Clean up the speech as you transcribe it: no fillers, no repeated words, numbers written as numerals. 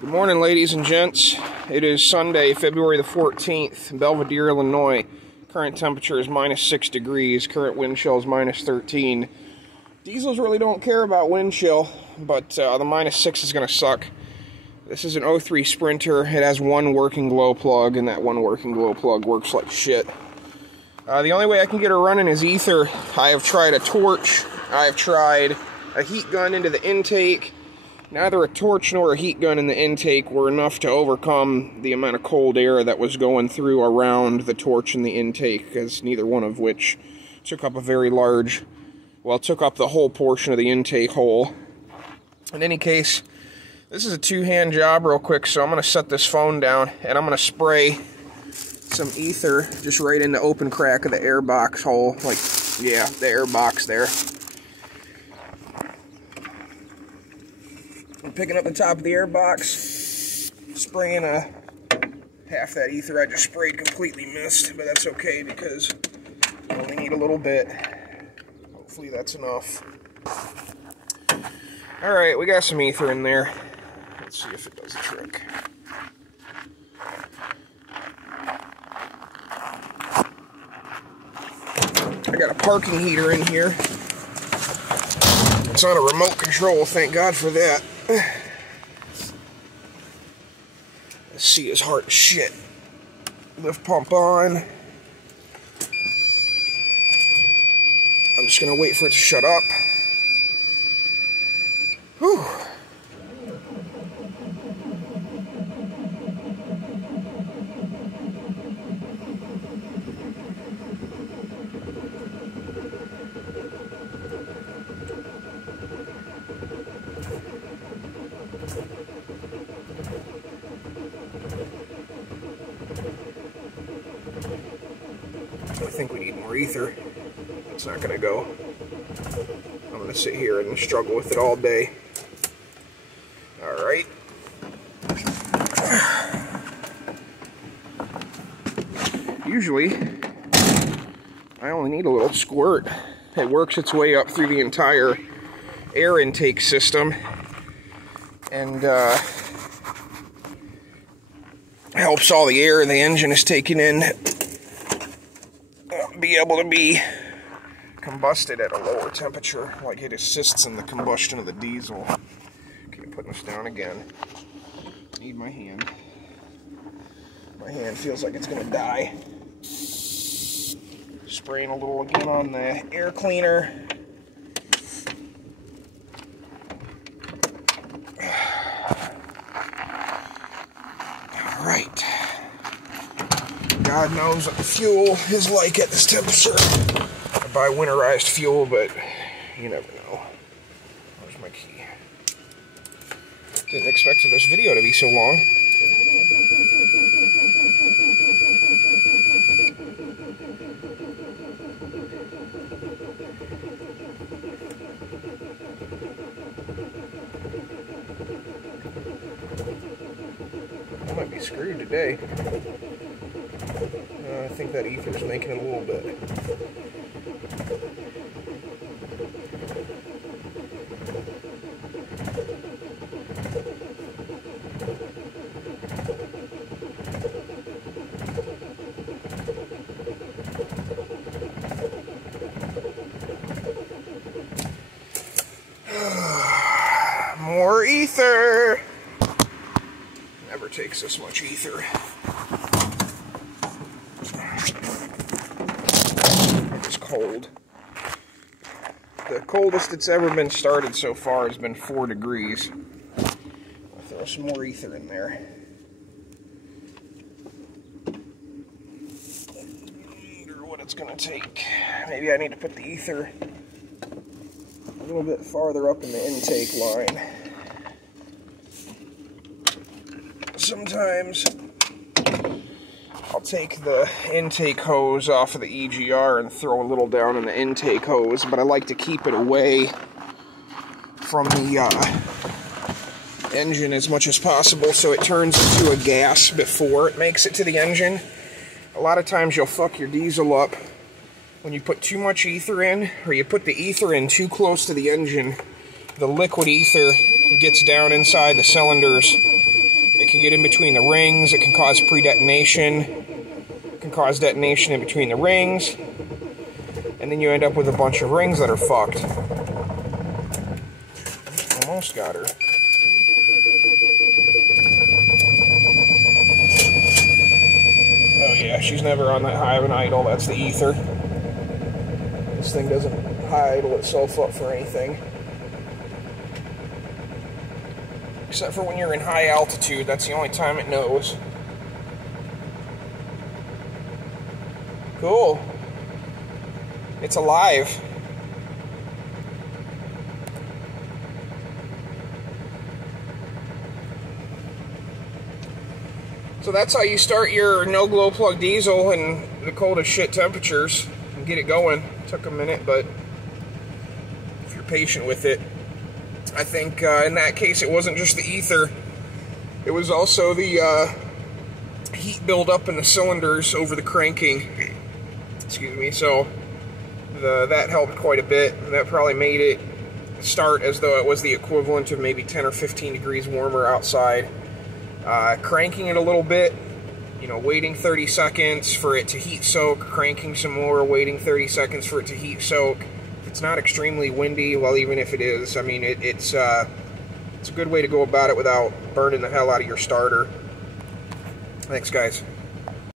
Good morning, ladies and gents. It is Sunday, February the 14th, Belvidere, Illinois. Current temperature is -6 degrees. Current wind chill is -13. Diesels really don't care about wind chill, but the -6 is going to suck. This is an 03 Sprinter. It has one working glow plug, and that one working glow plug works like shit. The only way I can get her running is ether. I have tried a torch. I have tried a heat gun into the intake. Neither a torch nor a heat gun in the intake were enough to overcome the amount of cold air that was going through around the torch and the intake, because neither one of which took up a very large, well, took up the whole portion of the intake hole. In any case, this is a two-hand job real quick, so I'm going to set this phone down, and I'm going to spray some ether just right in the open crack of the air box hole, like, yeah, the air box there. I'm picking up the top of the air box, spraying half that ether I just sprayed completely missed, but that's okay because I only need a little bit. Hopefully that's enough. Alright, we got some ether in there. Let's see if it does the trick. I got a parking heater in here. It's on a remote control, thank God for that. Let's see his heart as shit. Lift pump on. I'm just gonna wait for it to shut up. Whew. I think we need more ether. It's not going to go. I'm going to sit here and struggle with it all day. Alright. Usually, I only need a little squirt. It works its way up through the entire air intake system and helps all the air the engine is taking in be able to be combusted at a lower temperature, like it assists in the combustion of the diesel. Okay, putting this down again. Need my hand. My hand feels like it's gonna die. Spraying a little again on the air cleaner. Alright. God knows what the fuel is like at this temperature. I buy winterized fuel, but you never know. Where's my key? Didn't expect this video to be so long. I might be screwed today. I think that ether's making it a little bit. More ether! Never takes this much ether. It's cold. The coldest it's ever been started so far has been 4 degrees. I'll throw some more ether in there. I wonder what it's going to take. Maybe I need to put the ether a little bit farther up in the intake line. Sometimes I'll take the intake hose off of the EGR and throw a little down in the intake hose, but I like to keep it away from the engine as much as possible so it turns into a gas before it makes it to the engine. A lot of times you'll fuck your diesel up when you put too much ether in, or you put the ether in too close to the engine. The liquid ether gets down inside the cylinders can get in between the rings. It can cause pre-detonation. It can cause detonation in between the rings. And then you end up with a bunch of rings that are fucked. Almost got her. Oh yeah, she's never on that high of an idle. That's the ether. This thing doesn't idle itself up for anything. Except for when you're in high altitude, that's the only time it knows. Cool. It's alive. So that's how you start your no glow plug diesel in the coldest shit temperatures and get it going. Took a minute, but if you're patient with it, I think in that case it wasn't just the ether, it was also the heat buildup in the cylinders over the cranking. Excuse me. So that helped quite a bit, and that probably made it start as though it was the equivalent of maybe 10 or 15 degrees warmer outside. Cranking it a little bit, you know, waiting 30 seconds for it to heat soak, cranking some more, waiting 30 seconds for it to heat soak. If it's not extremely windy, well, even if it is, I mean, it's a good way to go about it without burning the hell out of your starter. Thanks, guys.